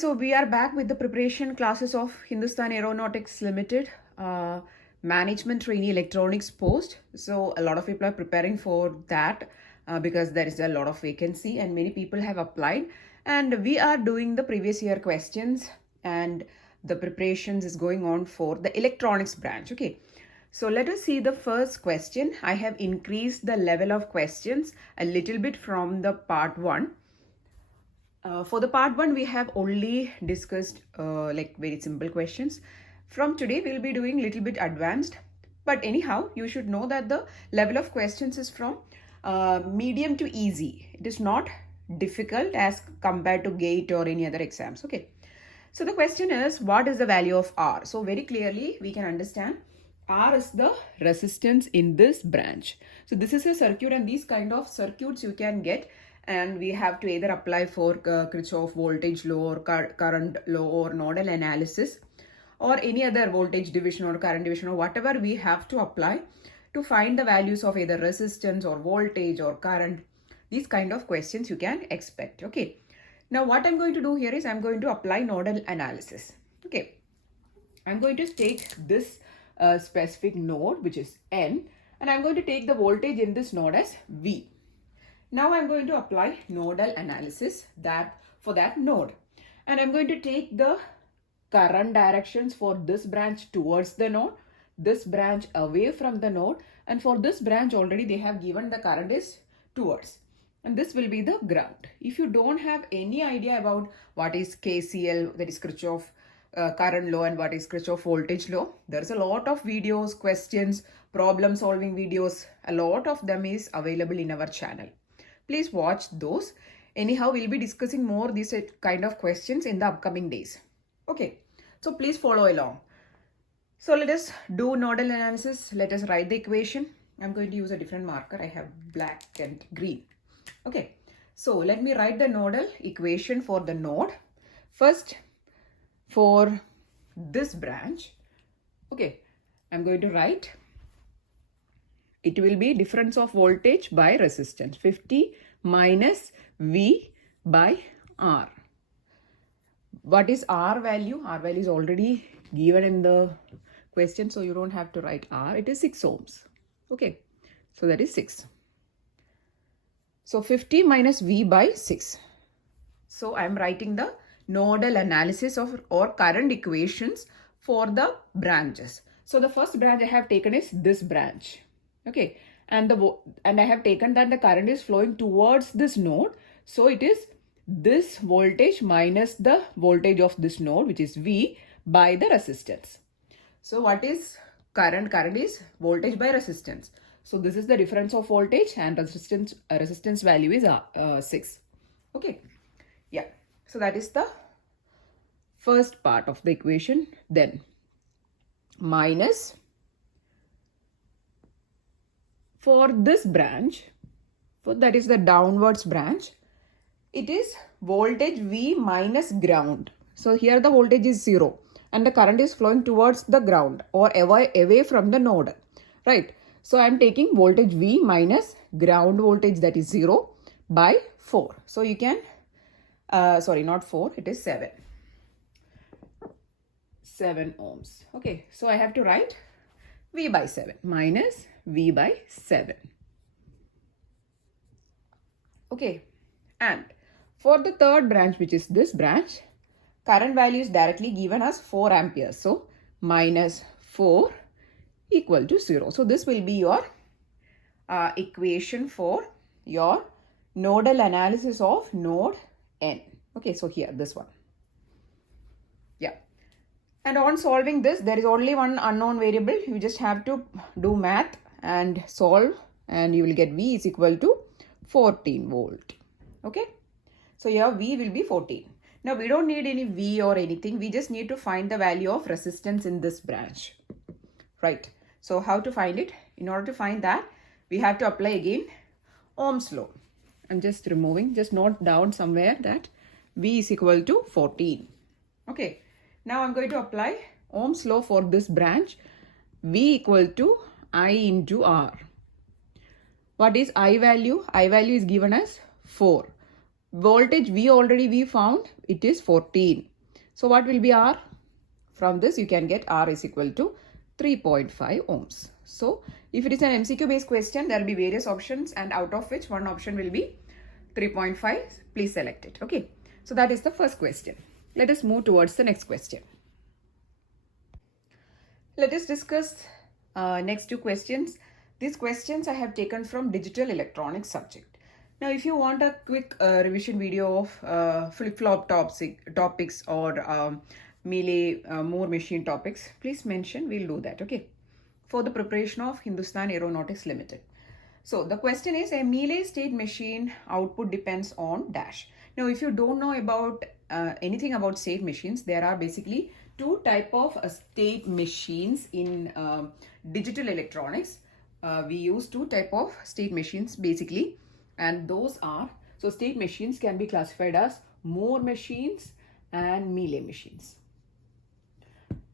So we are back with the preparation classes of Hindustan Aeronautics Limited Management Trainee Electronics post. So a lot of people are preparing for that because there is a lot of vacancy and many people have applied. And we are doing the previous year questions and the preparations is going on for the electronics branch. Okay. So let us see the first question. I have increased the level of questions a little bit from the part 1. For the part 1, we have only discussed like very simple questions. From today, we'll be doing little bit advanced. But anyhow, you should know that the level of questions is from medium to easy. It is not difficult as compared to GATE or any other exams. Okay. So the question is, what is the value of R? So very clearly, we can understand R is the resistance in this branch. So this is a circuit, and these kind of circuits you can get, and we have to either apply for Kirchhoff voltage law or current law or nodal analysis or any other voltage division or current division or whatever we have to apply to find the values of either resistance or voltage or current. These kind of questions you can expect. Okay. Now what I'm going to do here is I'm going to apply nodal analysis. Okay. I'm going to take this specific node, which is N, and I'm going to take the voltage in this node as V. Now I'm going to apply nodal analysis for that node, and I'm going to take the current directions for this branch towards the node, this branch away from the node, and for this branch already they have given the current is towards, and this will be the ground. If you don't have any idea about what is KCL, that is Kirchhoff current law, and what is Kirchhoff voltage law, there's a lot of videos, questions, problem solving videos, a lot of them is available in our channel. Please watch those. Anyhow, we'll be discussing more these kind of questions in the upcoming days. Okay, so please follow along. So let us do nodal analysis. Let us write the equation. I'm going to use a different marker. I have black and green. Okay, so let me write the nodal equation for the node. First, for this branch, okay, I'm going to write, it will be difference of voltage by resistance, 50 minus V by R. What is R value? R value is already given in the question, so you don't have to write R. It is 6 ohms. Okay, so that is 6. So 50 minus V by 6. So I am writing the nodal analysis of or current equations for the branches. So the first branch I have taken is this branch. Okay, and I have taken that the current is flowing towards this node. So it is this voltage minus the voltage of this node, which is V, by the resistance. So what is current? Current is voltage by resistance. So this is the difference of voltage, and resistance value is 6. Okay, yeah. So that is the first part of the equation. Then minus, for this branch, that is the downwards branch, it is voltage V minus ground. So here the voltage is 0 and the current is flowing towards the ground or away from the node, right? So I am taking voltage V minus ground voltage, that is 0, by 4. So you can, sorry, not 4, it is 7. 7 ohms. Okay, so I have to write V by 7 minus V by 7. Okay, and for the third branch, which is this branch, current value is directly given as 4 amperes. So minus 4 equal to 0. So this will be your equation for your nodal analysis of node N. Okay, so here, this one. Yeah. And on solving this, there is only one unknown variable. You just have to do math and solve, and you will get V is equal to 14 volt. Okay. So here V will be 14. Now we don't need any V or anything. We just need to find the value of resistance in this branch. Right. So how to find it? In order to find that, we have to apply again Ohm's law. I'm just removing, just note down somewhere that V is equal to 14. Okay. Now I'm going to apply Ohm's law for this branch. V equal to I into R. What is I value? I value is given as 4. Voltage we found, it is 14. So what will be R? From this you can get R is equal to 3.5 ohms. So if it is an MCQ based question, there will be various options, and out of which one option will be 3.5. Please select it. Okay. So that is the first question. Let us move towards the next question. Let us discuss next two questions. These questions I have taken from digital electronics subject. Now, if you want a quick revision video of flip-flop topics or melee more machine topics, please mention. We'll do that. Okay. For the preparation of Hindustan Aeronautics Limited. So the question is, a melee state machine output depends on dash. Now, if you don't know about anything about state machines, there are basically two type of state machines in digital electronics. We use two type of state machines basically, and those are, so state machines can be classified as Moore machines and melee machines.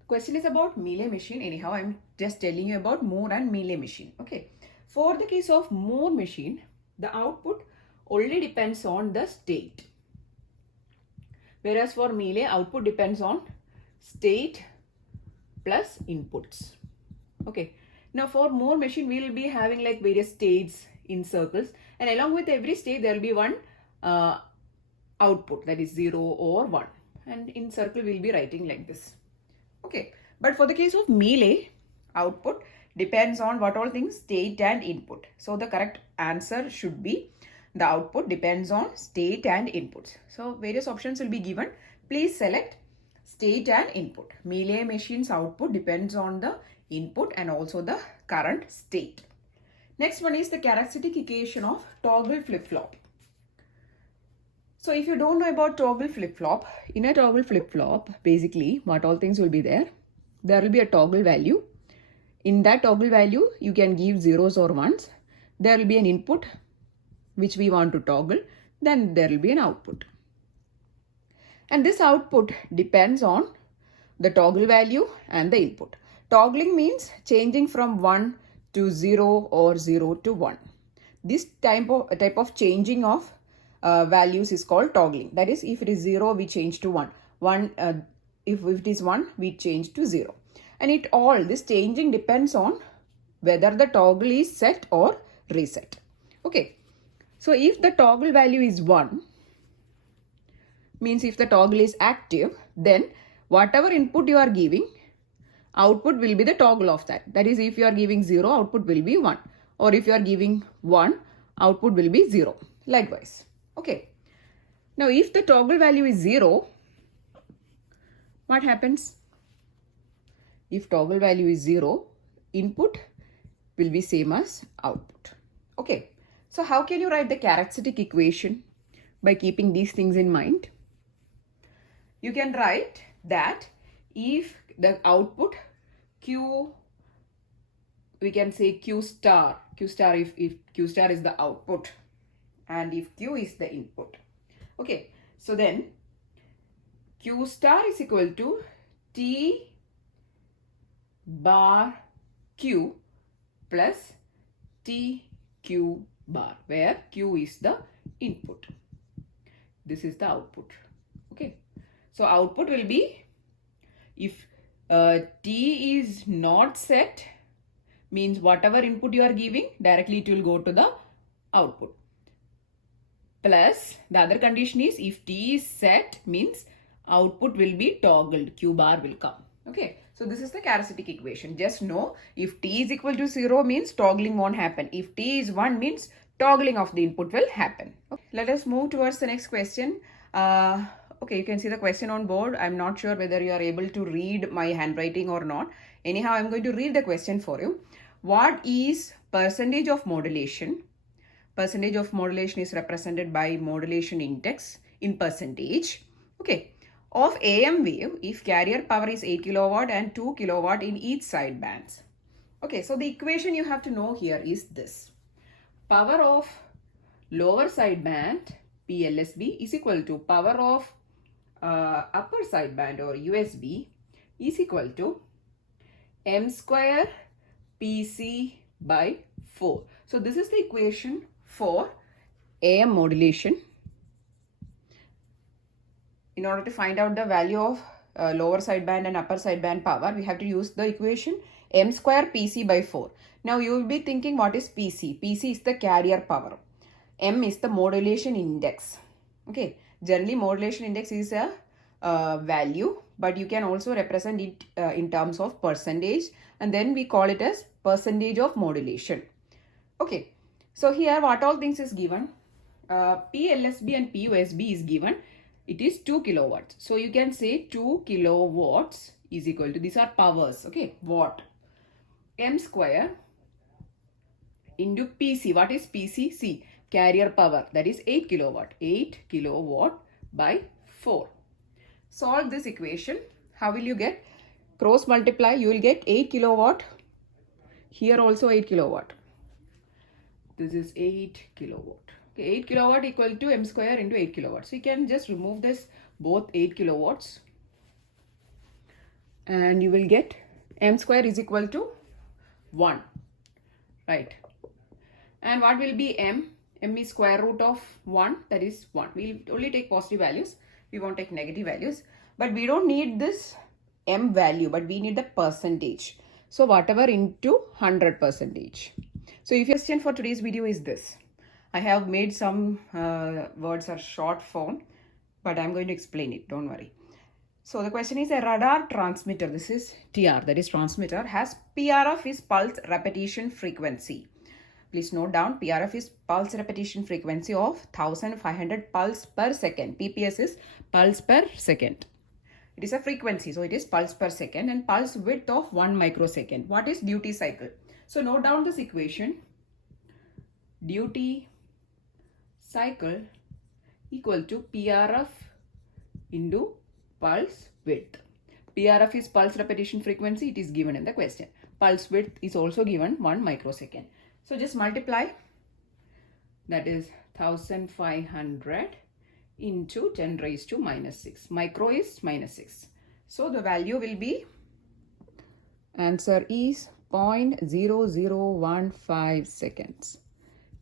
Question is about melee machine. Anyhow, I'm just telling you about Moore and melee machine. Okay. For the case of Moore machine, the output only depends on the state. Whereas for melee, output depends on state plus inputs. Okay. Now for Moore machine, we will be having like various states in circles, and along with every state there will be one output, that is 0 or 1, and in circle we will be writing like this. Okay. But for the case of melee, output depends on what all things? State and input. So the correct answer should be the output depends on state and inputs. So various options will be given. Please select state and input. Melee machine's output depends on the input and also the current state. Next one is the characteristic equation of toggle flip-flop. So if you don't know about toggle flip-flop, in a toggle flip-flop, basically what all things will be there? There will be a toggle value. In that toggle value, you can give zeros or ones. There will be an input which we want to toggle. Then there will be an output. And this output depends on the toggle value and the input. Toggling means changing from 1 to 0 or 0 to 1. This type of changing of values is called toggling. That is, if it is 0, we change to 1. If it is 1, we change to 0. And this changing depends on whether the toggle is set or reset. Okay. So if the toggle value is 1, means if the toggle is active, then whatever input you are giving, output will be the toggle of that. That is, if you are giving 0, output will be 1. Or if you are giving 1, output will be 0. Likewise. Okay. Now, if the toggle value is 0, what happens? If toggle value is 0, input will be same as output. Okay. So how can you write the characteristic equation? By keeping these things in mind, you can write that if the output Q, we can say Q star if Q star is the output and if Q is the input. Okay, so then Q star is equal to T bar Q plus TQ bar, where Q is the input. This is the output. Okay, so output will be, if T is not set, means whatever input you are giving, directly it will go to the output. Plus, the other condition is, if T is set, means output will be toggled, Q bar will come. Okay, so this is the characteristic equation. Just know, if T is equal to 0 means toggling won't happen. If T is 1 means toggling of the input will happen. Okay. Let us move towards the next question. Okay, you can see the question on board. I'm not sure whether you are able to read my handwriting or not. Anyhow, I'm going to read the question for you. What is percentage of modulation? Percentage of modulation is represented by modulation index in percentage. Okay. Of AM wave if carrier power is 8 kilowatt and 2 kilowatt in each side bands. Okay, so the equation you have to know here is this. Power of lower side band PLSB is equal to power of upper side band or USB is equal to M square PC by 4. So this is the equation for AM modulation. In order to find out the value of lower sideband and upper sideband power, we have to use the equation m square pc by 4. Now you will be thinking, what is pc? Pc is the carrier power. M is the modulation index. Okay, generally modulation index is a value, but you can also represent it in terms of percentage, and then we call it as percentage of modulation. Okay, so here what all things is given? PLSB and PUSB is given. It is 2 kilowatts. So you can say 2 kilowatts is equal to, these are powers, okay, watt, M square into PC. What is PC? C, carrier power, that is 8 kilowatt. 8 kilowatt by 4. Solve this equation. How will you get? Cross multiply, you will get 8 kilowatt. Here also 8 kilowatt. This is 8 kilowatt. Okay, 8 kilowatt equal to m square into 8 kilowatt. So you can just remove this, both 8 kilowatts, and you will get m square is equal to 1. Right. And what will be m? M is square root of 1, that is 1. We'll only take positive values. We won't take negative values. But we don't need this m value, but we need the percentage. So whatever into 100%. So if your question for today's video is this. I have made some words are short form, but I'm going to explain it. Don't worry. So the question is, a radar transmitter, this is TR, that is transmitter, has PRF is pulse repetition frequency. Please note down, PRF is pulse repetition frequency of 1500 pulse per second. PPS is pulse per second. It is a frequency, so it is pulse per second, and pulse width of 1 microsecond. What is duty cycle? So note down this equation. Duty cycle equal to PRF into pulse width. PRF is pulse repetition frequency. It is given in the question. Pulse width is also given 1 microsecond. So just multiply. That is 1500 into 10 raised to minus 6. Micro is minus 6. So the value will be, answer is 0.0015 seconds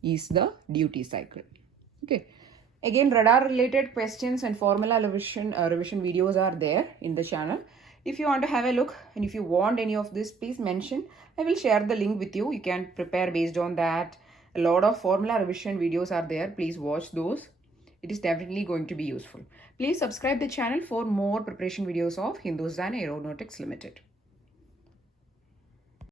is the duty cycle. Okay. Again, radar related questions and formula revision videos are there in the channel. If you want to have a look, and if you want any of this, please mention. I will share the link with you. You can prepare based on that. A lot of formula revision videos are there. Please watch those. It is definitely going to be useful. Please subscribe the channel for more preparation videos of Hindustan Aeronautics Limited.